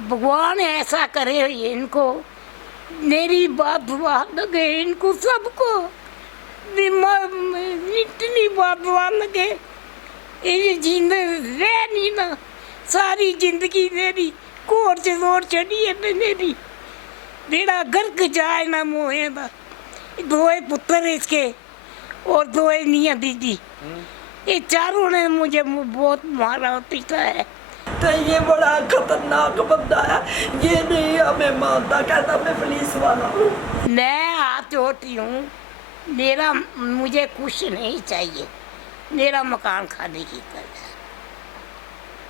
भगवान ऐसा करे इनको, मेरी बात दुआ लगे इनको सबको, इतनी बात दुआ लगे ये जिंदे रह नहीं ना, सारी जिंदगी मेरी कोर से जोर चढ़ी है मेरी, बेड़ा गर्क जाए ना मोहे दा। दोए पुत्र इसके और दोए निया दीदी, ये चारों ने मुझे बहुत मारा पीटा है। तो ये बड़ा खतरनाक बंदा है, ये नहीं हमें मानता, कहता मैं पुलिस वाला हूँ। मैं हाथ जोड़ती हूँ, मेरा मुझे कुछ नहीं चाहिए, मेरा मकान खाली की कर।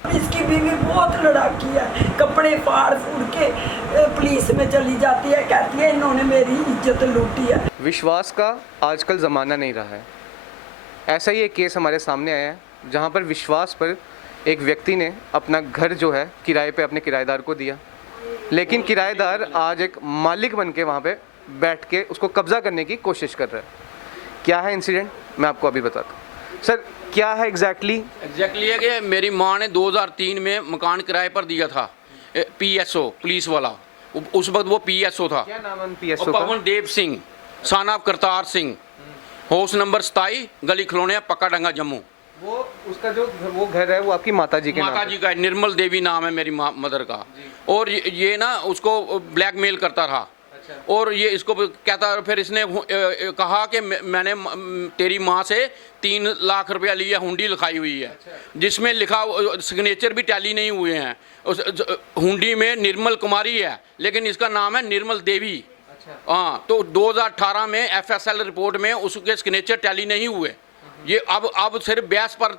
इसकी बीवी बहुत लड़ाकी है, कपड़े फाड़ फूड़ के पुलिस में चली जाती है, कहती है इन्होंने मेरी इज्जत लूटी है। विश्वास का आजकल ज़माना नहीं रहा है। ऐसा ही एक केस हमारे सामने आया है जहाँ पर विश्वास पर एक व्यक्ति ने अपना घर जो है किराए पे अपने किराएदार को दिया, लेकिन किराएदार आज एक मालिक बन के वहाँ पे बैठ के उसको कब्ज़ा करने की कोशिश कर रहा है। क्या है इंसिडेंट, मैं आपको अभी बताता हूँ। सर क्या है एग्जैक्टली है कि मेरी माँ ने 2003 में मकान किराए पर दिया था, PSO पुलिस वाला, उस वक्त वो PSO था। क्या नाम है PSO का? Pawan Dev Singh, son of Kartar Singh, house number 27, गली खिलौने, पक्का डंगा, जम्मू। वो उसका जो वो घर है वो आपकी माता जी के नाम माता जी का, निर्मल देवी नाम है मेरी मदर का। और ये ना उसको ब्लैकमेल करता था। अच्छा। और ये इसको कहता, फिर इसने कहा कि मैंने तेरी माँ से 3 लाख रुपया लिया, हुंडी लिखाई हुई है। अच्छा। जिसमें लिखा सिग्नेचर भी टैली नहीं हुए हैं, उस हुंडी में निर्मल कुमारी है लेकिन इसका नाम है निर्मल देवी। अच्छा। हाँ, तो 2018 में FSL रिपोर्ट में उसके सिग्नेचर टैली नहीं हुए। ये अब सिर्फ बहस पर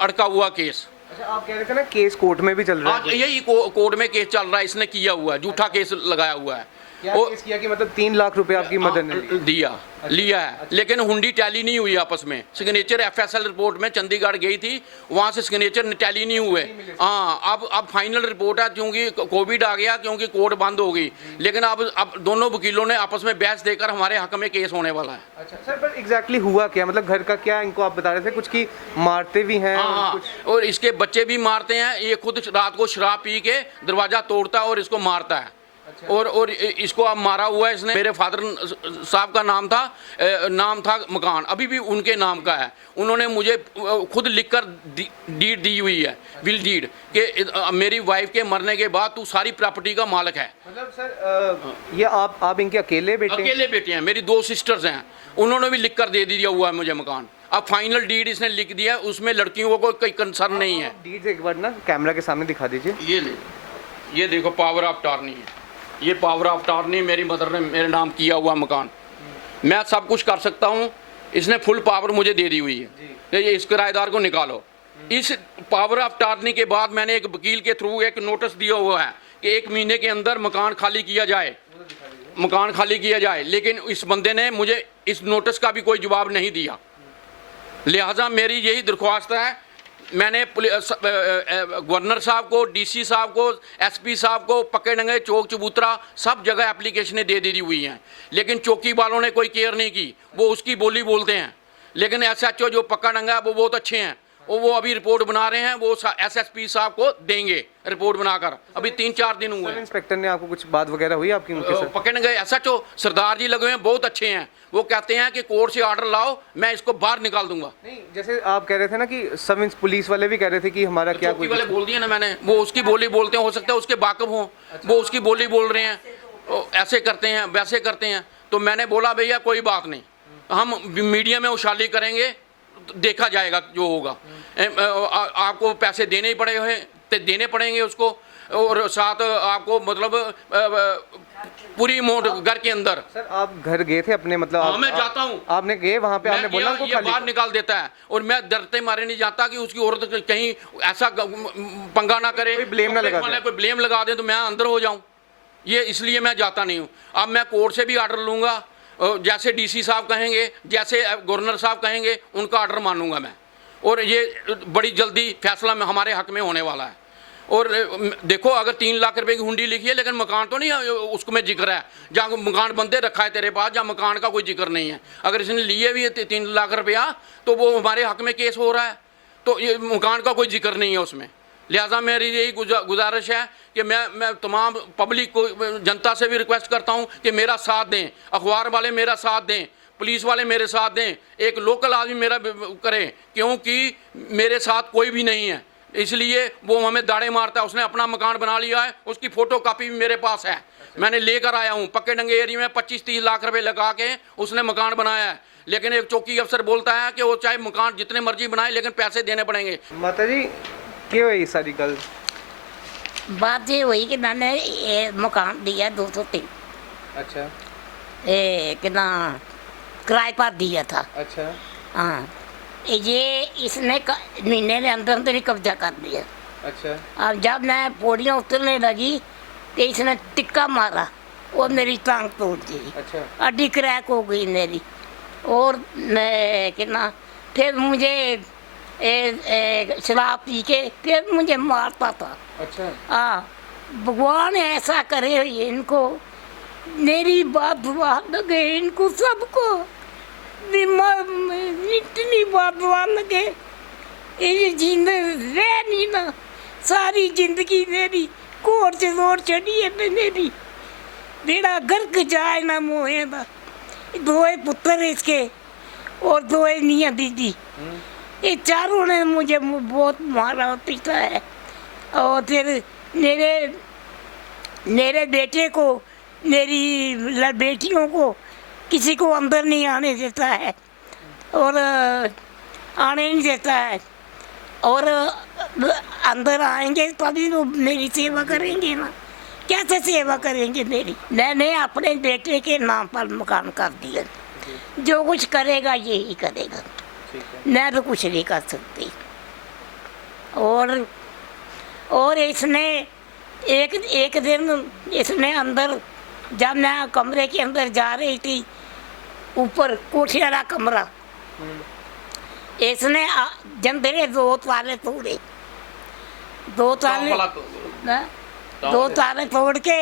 अड़का हुआ केस। अच्छा, आप कह रहे थे ना केस कोर्ट में भी चल रहा है? यही कोर्ट में केस चल रहा है, इसने किया हुआ है, झूठा केस लगाया हुआ है। क्या केस किया कि मतलब 3 लाख रुपए आपकी मदर ने दिया? अच्छा, लिया है। अच्छा। लेकिन हुंडी टैली नहीं हुई आपस में। सिग्नेचर FSL रिपोर्ट में चंडीगढ़ गई थी, वहाँ से सिग्नेचर टैली नहीं हुए। हाँ, अब फाइनल रिपोर्ट है, क्योंकि कोविड आ गया, क्योंकि कोर्ट बंद हो गई। लेकिन अब दोनों वकीलों ने आपस में बहस देकर हमारे हक में केस होने वाला है। अच्छा सर, पर एग्जैक्टली हुआ क्या? मतलब घर का क्या इनको आप बता रहे थे कुछ की मारते भी हैं? हाँ, और इसके बच्चे भी मारते हैं। ये खुद रात को शराब पी के दरवाजा तोड़ता है और इसको मारता है। अच्छा। और इसको अब मारा हुआ है इसने। मेरे फादर साहब का नाम था मकान, अभी भी उनके नाम का है। उन्होंने मुझे खुद लिखकर डीड दी हुई है, विल डीड, कि मेरी वाइफ के मरने के बाद तू सारी प्रॉपर्टी का मालिक है। मतलब सर ये आप इनके अकेले बेटे हैं? मेरी 2 सिस्टर्स हैं, उन्होंने भी लिख कर दे दिया हुआ है मुझे मकान। अब फाइनल डीड इसने लिख दिया, उसमें लड़कियों को कोई कंसर्न नहीं है। डीड एक बार ना कैमरा के सामने दिखा दीजिए। ये देखो, पावर ऑफ अटॉर्नी है। ये पावर ऑफ अटॉर्नी मेरी मदर ने मेरे नाम किया हुआ मकान। मैं सब कुछ कर सकता हूँ, इसने फुल पावर मुझे दे दी हुई है कि ये इस किराएदार को निकालो। इस पावर ऑफ अटॉर्नी के बाद मैंने एक वकील के थ्रू एक नोटिस दिया हुआ है कि 1 महीने के अंदर मकान खाली किया जाए, लेकिन इस बंदे ने मुझे इस नोटिस का भी कोई जवाब नहीं दिया। लिहाजा मेरी यही दरख्वास्त है, मैंने गवर्नर साहब को, DC साहब को, SP साहब को, पक्के डंगे, चौक चबूतरा, सब जगह एप्लीकेशनें दे दी हुई हैं, लेकिन चौकी वालों ने कोई केयर नहीं की। वो उसकी बोली बोलते हैं, लेकिन SHO जो पक्का डंगा है वो बहुत अच्छे हैं। वो अभी रिपोर्ट बना रहे हैं, वो SSP साहब को देंगे रिपोर्ट बनाकर। अभी 3-4 दिन हुए। इंस्पेक्टर ने आपको कुछ बात वगैरह हुई आपकी उनके साथ? पकड़ गए SHO सरदार जी लगे हैं, बहुत अच्छे हैं। वो कहते हैं कि कोर्ट से ऑर्डर लाओ, मैं इसको बाहर निकाल दूंगा। नहीं, जैसे आप कह रहे थे ना कि सब पुलिस वाले भी कह रहे थे कि हमारा क्या कोई वाले बोल दिया ना मैंने, वो उसकी बोली बोलते हैं, हो सकता है उसके वाकिफ हों। अच्छा। वो उसकी बोली बोल रहे हैं, ऐसे करते हैं वैसे करते हैं। तो मैंने बोला भैया कोई बात नहीं, हम मीडिया में उछाली करेंगे, देखा जाएगा जो होगा। आपको पैसे देने ही देने पड़ेंगे उसको, और साथ आपको मतलब पूरी अमाउंट घर के अंदर। सर आप घर गए थे अपने, मतलब हाँ, मैं जाता हूँ। आपने गए वहाँ पे, आपने बोला ये बाहर निकाल देता है, और मैं डरते मारे नहीं जाता कि उसकी औरत कहीं ऐसा पंगा ना करे, कोई ब्लेम लगा दे तो मैं अंदर हो जाऊँ। ये इसलिए मैं जाता नहीं हूँ। अब मैं कोर्ट से भी ऑर्डर लूँगा, जैसे DC साहब कहेंगे, जैसे गवर्नर साहब कहेंगे, उनका ऑर्डर मानूंगा मैं। और ये बड़ी जल्दी फैसला हमारे हक में होने वाला है। और देखो, अगर 3 लाख रुपए की हुंडी लिखी है, लेकिन मकान तो नहीं उसको में जिक्र है, जहाँ मकान बंदे रखा है तेरे पास, जहाँ मकान का कोई जिक्र नहीं है। अगर इसने लिए भी है 3 लाख रुपया, तो वो हमारे हक में केस हो रहा है, तो ये मकान का कोई जिक्र नहीं है उसमें। लिहाजा मेरी यही गुजारिश है कि मैं तमाम पब्लिक को, जनता से भी रिक्वेस्ट करता हूं कि मेरा साथ दें, अखबार वाले मेरा साथ दें, पुलिस वाले मेरे साथ दें, एक लोकल आदमी मेरा करें, क्योंकि मेरे साथ कोई भी नहीं है, इसलिए वो हमें दाड़े मारता है। उसने अपना मकान बना लिया है, उसकी फ़ोटो कापी भी मेरे पास है, मैंने लेकर आया हूँ। पक्के डंगे एरिया में 25-30 लाख रुपए लगा के उसने मकान बनाया है, लेकिन एक चौकी अफसर बोलता है कि वो चाहे मकान जितने मर्जी बनाए लेकिन पैसे देने पड़ेंगे। माता जी क्यों हुई सारी गल? बात ये हुई कि मैंने ये मकान दिया 203, अच्छा कितना किराए पर दिया था। अच्छा हाँ, ये इसने महीने के अंदर अंदर ही कब्जा कर दिया। अच्छा अब जब मैं पौड़ियाँ उतरने लगी तो इसने टिक्का मारा और मेरी टांग तोड़ दी। अच्छा हड्डी क्रैक हो गई मेरी। और कितना फिर मुझे शराब पी के फिर मुझे मारता था। अच्छा हाँ, भगवान ऐसा करे इनको, मेरी बात दुआ लगे इनको सबको, इतनी बात दुआ लगे ये जिंदे रह नहीं ना, सारी जिंदगी मेरी कोर से जोर चढ़ी है मेरी, बेड़ा गर्क जाए ना मोहे दा। दोए पुत्र इसके और दोए निया दीदी, ये चारों ने मुझे बहुत मारा पीटा है। और फिर मेरे बेटे को, मेरी बेटियों को किसी को अंदर नहीं आने देता है और आने नहीं देता है, और अंदर आएंगे तभी वो मेरी सेवा करेंगे ना, कैसे सेवा करेंगे मेरी? मैंने अपने बेटे के नाम पर मकान कर दिया, जो कुछ करेगा यही करेगा, मैं तो कुछ नहीं कर सकती। और इसने एक दिन इसने अंदर, जब मैं कमरे के अंदर जा रही थी, ऊपर कोठी वाला कमरा, इसने जंदरे 2 ताले तोड़े, 2 ताले तोड़ के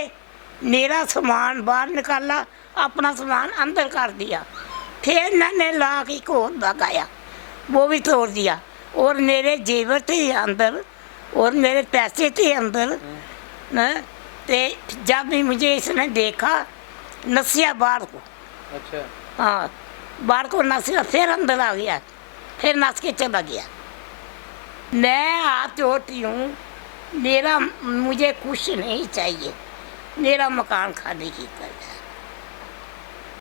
मेरा सामान बाहर निकाला, अपना सामान अंदर कर दिया। फिर मैंने ला के को लगाया, वो भी तोड़ दिया, और मेरे जेवर थे अंदर और मेरे पैसे थे अंदर न। तो जब भी मुझे इसने देखा, नसिया बाहर को। अच्छा हाँ, बाहर को नसिया, फिर अंदर आ गया, फिर नस के चला गया। मैं हाथ जोड़ती हूँ, मुझे कुछ नहीं चाहिए, मेरा मकान खाली की तरह।